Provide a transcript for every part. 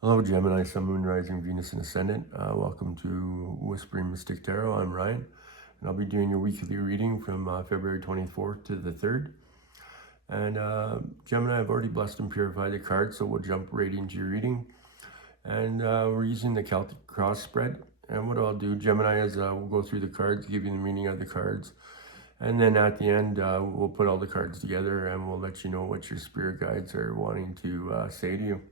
Hello Gemini, Sun, Moon, Rising, Venus, and Ascendant. Welcome to Whispering Mystic Tarot. I'm Ryan, and I'll be doing your weekly reading from February 24th to the 3rd. And Gemini, I've already blessed and purified the cards, so we'll jump right into your reading. And we're using the Celtic cross spread. And what I'll do, Gemini, is we'll go through the cards, give you the meaning of the cards. And then at the end, we'll put all the cards together and we'll let you know what your spirit guides are wanting to say to you.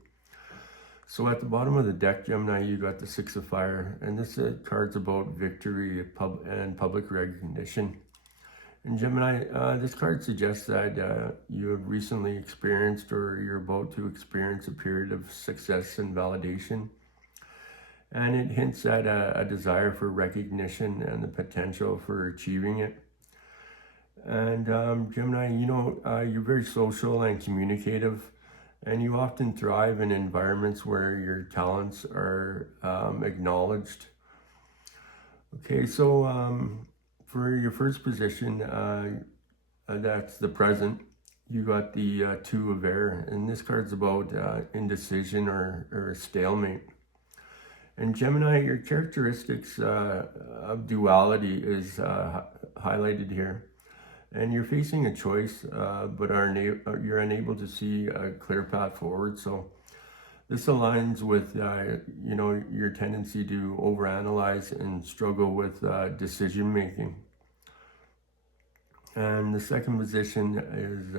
So at the bottom of the deck, Gemini, you got the Six of Fire, and this card's about victory and public recognition. And Gemini, this card suggests that you have recently experienced or you're about to experience a period of success and validation. And it hints at a desire for recognition and the potential for achieving it. And Gemini, you're very social and communicative. And you often thrive in environments where your talents are acknowledged. Okay, so for your first position, that's the present, you got the Two of Air, and this card's about indecision or a stalemate. And Gemini, your characteristics of duality is highlighted here. And you're facing a choice, but you're unable to see a clear path forward. So this aligns with, your tendency to overanalyze and struggle with decision making. And the second position is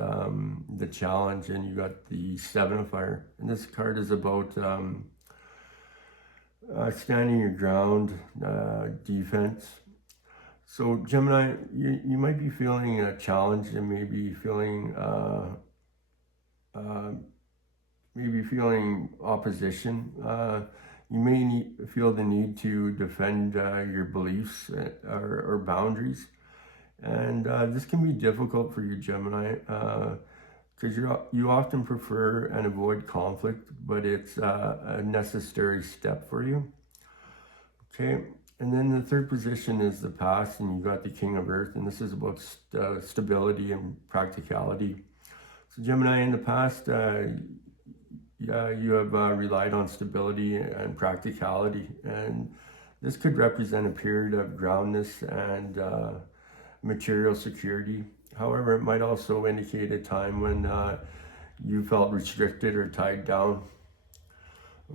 the challenge, and you got the Seven of Fire. And this card is about standing your ground, defense. So Gemini, you might be feeling a challenge and maybe feeling opposition. You may feel the need to defend your beliefs or boundaries, and this can be difficult for you, Gemini, because you often prefer and avoid conflict, but it's a necessary step for you. Okay. And then the third position is the past, and you got the King of Earth, and this is about stability and practicality. So Gemini, in the past, you have relied on stability and practicality, and this could represent a period of groundness and material security. However, it might also indicate a time when you felt restricted or tied down.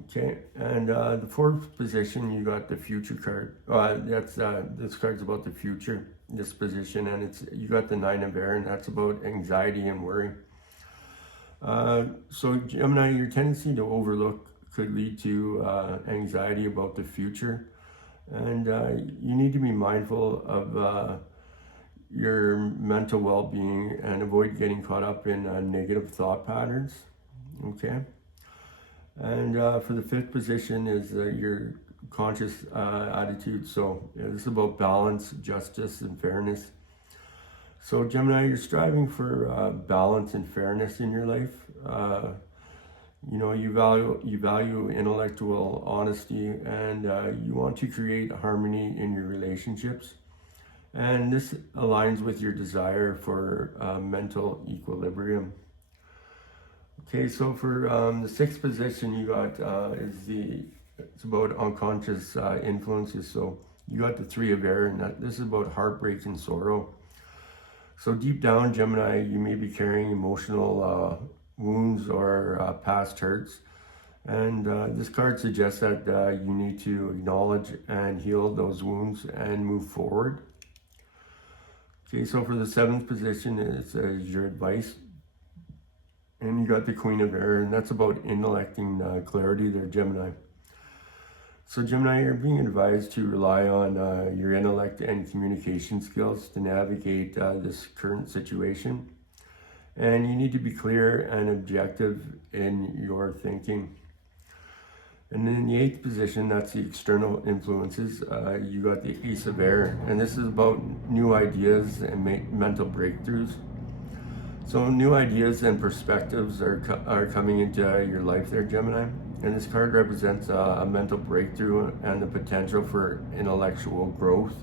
Okay, and the fourth position, you got the Future card. This card's about the future, this position, and you got the Nine of Air, and that's about anxiety and worry. So Gemini, your tendency to overlook could lead to anxiety about the future, and you need to be mindful of your mental well-being and avoid getting caught up in negative thought patterns. Okay. And for the fifth position is your conscious attitude. So this is about balance, justice, and fairness. So Gemini, you're striving for balance and fairness in your life. You value intellectual honesty, and you want to create harmony in your relationships. And this aligns with your desire for mental equilibrium. Okay, so for the sixth position, you got it's about unconscious influences. So you got the Three of Air, and this is about heartbreak and sorrow. So deep down, Gemini, you may be carrying emotional wounds or past hurts, and this card suggests that you need to acknowledge and heal those wounds and move forward. Okay, so for the seventh position, it's your advice. And you got the Queen of Air, and that's about intellect and clarity there, Gemini. So Gemini, you're being advised to rely on your intellect and communication skills to navigate this current situation. And you need to be clear and objective in your thinking. And then in the eighth position, that's the external influences. You got the Ace of Air, and this is about new ideas and mental breakthroughs. So new ideas and perspectives are coming into your life there, Gemini. And this card represents a mental breakthrough and the potential for intellectual growth.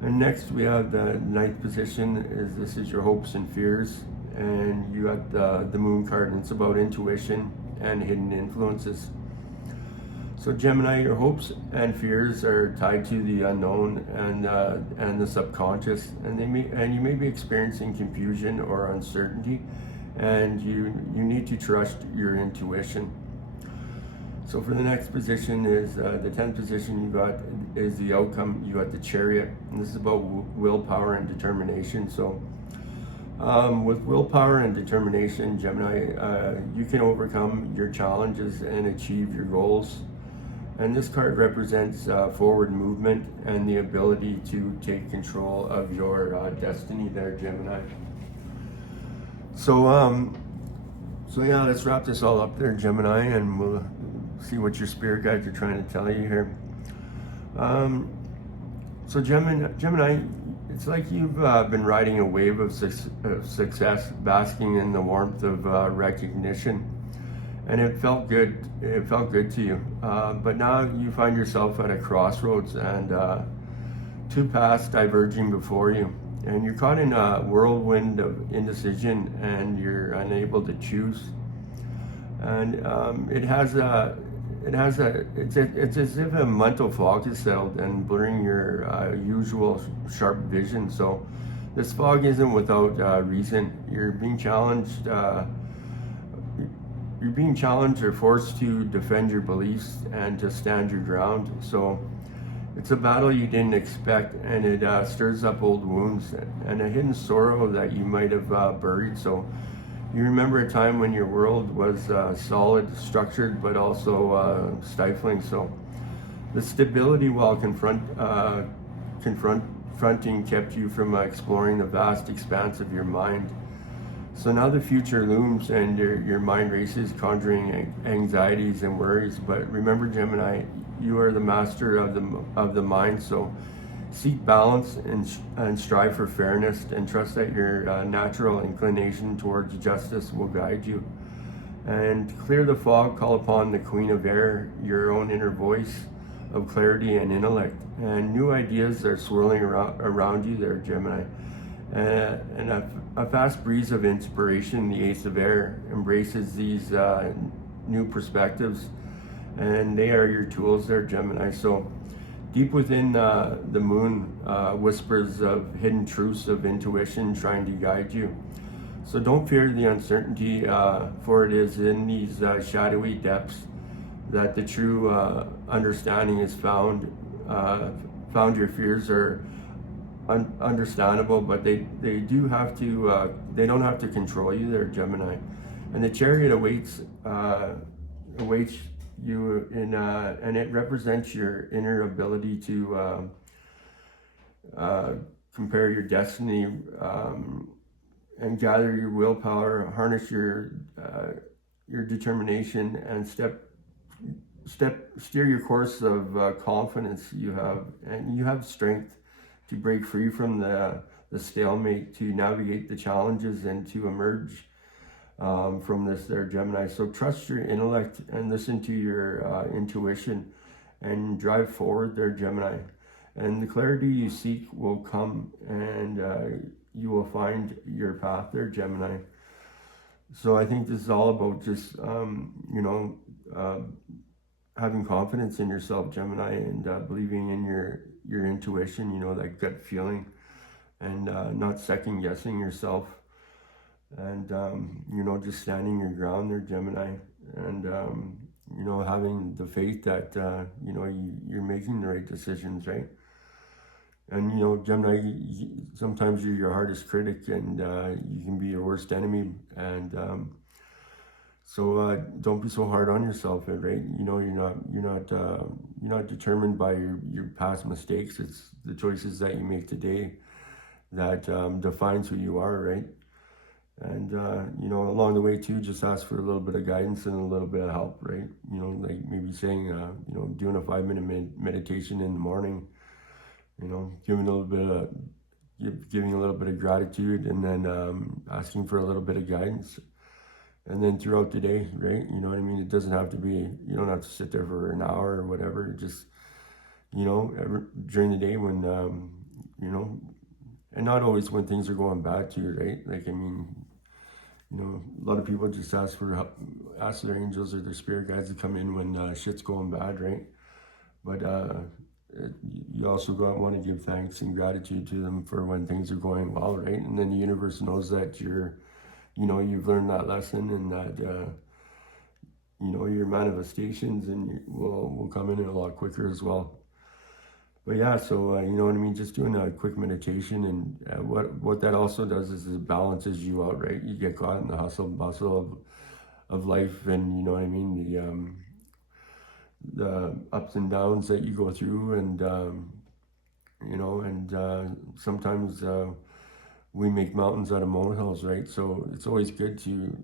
And next we have the ninth position. This is your hopes and fears. And you got the Moon card, and it's about intuition and hidden influences. So Gemini, your hopes and fears are tied to the unknown and the subconscious, and you may be experiencing confusion or uncertainty, and you need to trust your intuition. So for the next position is the 10th position you got is the outcome. You got the Chariot, and this is about willpower and determination. So with willpower and determination, Gemini, you can overcome your challenges and achieve your goals. And this card represents forward movement and the ability to take control of your destiny there, Gemini. So yeah, let's wrap this all up there, Gemini, and we'll see what your spirit guides are trying to tell you here. So Gemini, it's like you've been riding a wave of success, basking in the warmth of recognition, and it felt good. It felt good to you. But now you find yourself at a crossroads, and two paths diverging before you, and you're caught in a whirlwind of indecision, and you're unable to choose. And it's as if a mental fog is settled and blurring your usual sharp vision. So this fog isn't without reason. You're being challenged. You're being challenged or forced to defend your beliefs and to stand your ground. So it's a battle you didn't expect, and it stirs up old wounds and a hidden sorrow that you might have buried. So you remember a time when your world was solid, structured, but also stifling. So the stability while confronting kept you from exploring the vast expanse of your mind. So now the future looms and your mind races, conjuring anxieties and worries. But remember, Gemini, you are the master of the mind. So seek balance and strive for fairness, and trust that your natural inclination towards justice will guide you. And clear the fog, call upon the Queen of Air, your own inner voice of clarity and intellect. And new ideas are swirling around you there, Gemini. And a fast breeze of inspiration, the Ace of Air, embraces these new perspectives, and they are your tools there, Gemini. So deep within the moon whispers of hidden truths of intuition trying to guide you. So don't fear the uncertainty, for it is in these shadowy depths that the true understanding is found. Your fears are understandable, but they don't have to control you there, Gemini. And the Chariot awaits you in and it represents your inner ability to compare your destiny and gather your willpower, harness your determination, and steer your course of confidence you have, and you have strength to break free from the stalemate, to navigate the challenges, and to emerge from this there, Gemini. So trust your intellect and listen to your intuition and drive forward there, Gemini. And the clarity you seek will come, and you will find your path there, Gemini. So I think this is all about just, having confidence in yourself, Gemini, and believing in your intuition, that gut feeling, and not second guessing yourself, and just standing your ground there, Gemini, and having the faith that you're making the right decisions, right? And Gemini, sometimes you're your hardest critic, and you can be your worst enemy, and so don't be so hard on yourself, right? You're not determined by your past mistakes. It's the choices that you make today that defines who you are, right? And along the way too, just ask for a little bit of guidance and a little bit of help, right? Like maybe saying, doing a 5-minute meditation in the morning, giving a little bit of gratitude, and then asking for a little bit of guidance. And then throughout the day, right? You know what I mean? It doesn't have to be, you don't have to sit there for an hour or whatever. Just, during the day when, and not always when things are going bad to you, right? Like, I mean, a lot of people just ask for ask their angels or their spirit guides to come in when shit's going bad, right? But you also want to give thanks and gratitude to them for when things are going well, right? And then the universe knows that you've learned that lesson, and that your manifestations will come in a lot quicker as well. But yeah, so you know what I mean, just doing a quick meditation, and what that also does is it balances you out, right? You get caught in the hustle and bustle of life, and you know what I mean, the ups and downs that you go through, and sometimes we make mountains out of molehills, right? So it's always good to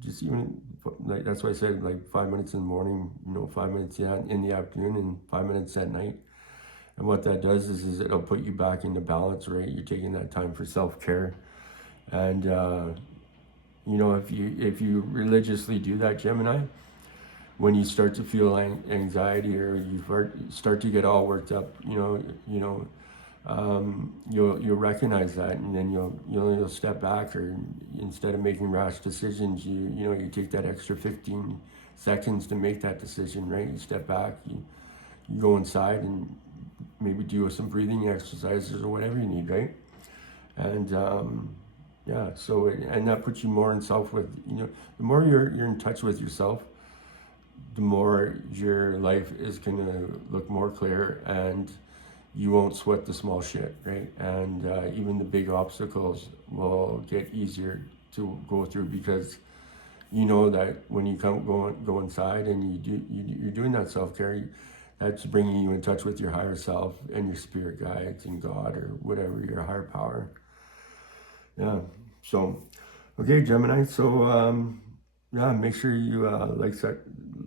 just even like, that's why I said like 5 minutes in the morning, 5 minutes in the afternoon, and 5 minutes at night. And what that does is it'll put you back into balance, right? You're taking that time for self-care. And if you religiously do that, Gemini, when you start to feel anxiety, or you start to get all worked up, you'll recognize that, and then you'll step back, or instead of making rash decisions, you take that extra 15 seconds to make that decision, right? You step back, you go inside, and maybe do some breathing exercises or whatever you need, right? And and that puts you more in self with, the more you're in touch with yourself, the more your life is going to look more clear, and you won't sweat the small shit, right? And even the big obstacles will get easier to go through, because you know that when you go inside and you're doing that self-care, that's bringing you in touch with your higher self and your spirit guides and God, or whatever, your higher power. Yeah. So, okay, Gemini. So, make sure you like that.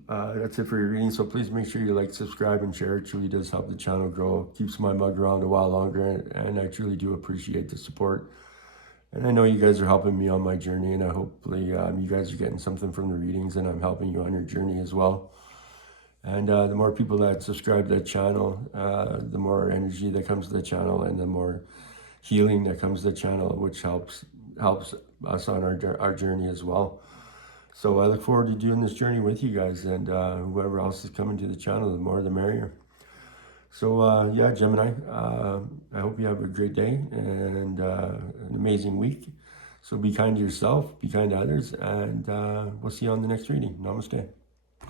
That's it for your reading. So please make sure you like, subscribe, and share. It truly does help the channel grow. Keeps my mug around a while longer, and I truly do appreciate the support. And I know you guys are helping me on my journey, and hopefully you guys are getting something from the readings, and I'm helping you on your journey as well. And the more people that subscribe to the channel, the more energy that comes to the channel, and the more healing that comes to the channel, which helps us on our journey as well. So I look forward to doing this journey with you guys, and whoever else is coming to the channel, the more the merrier. So yeah, Gemini, I hope you have a great day and an amazing week. So be kind to yourself, be kind to others, and we'll see you on the next reading. Namaste.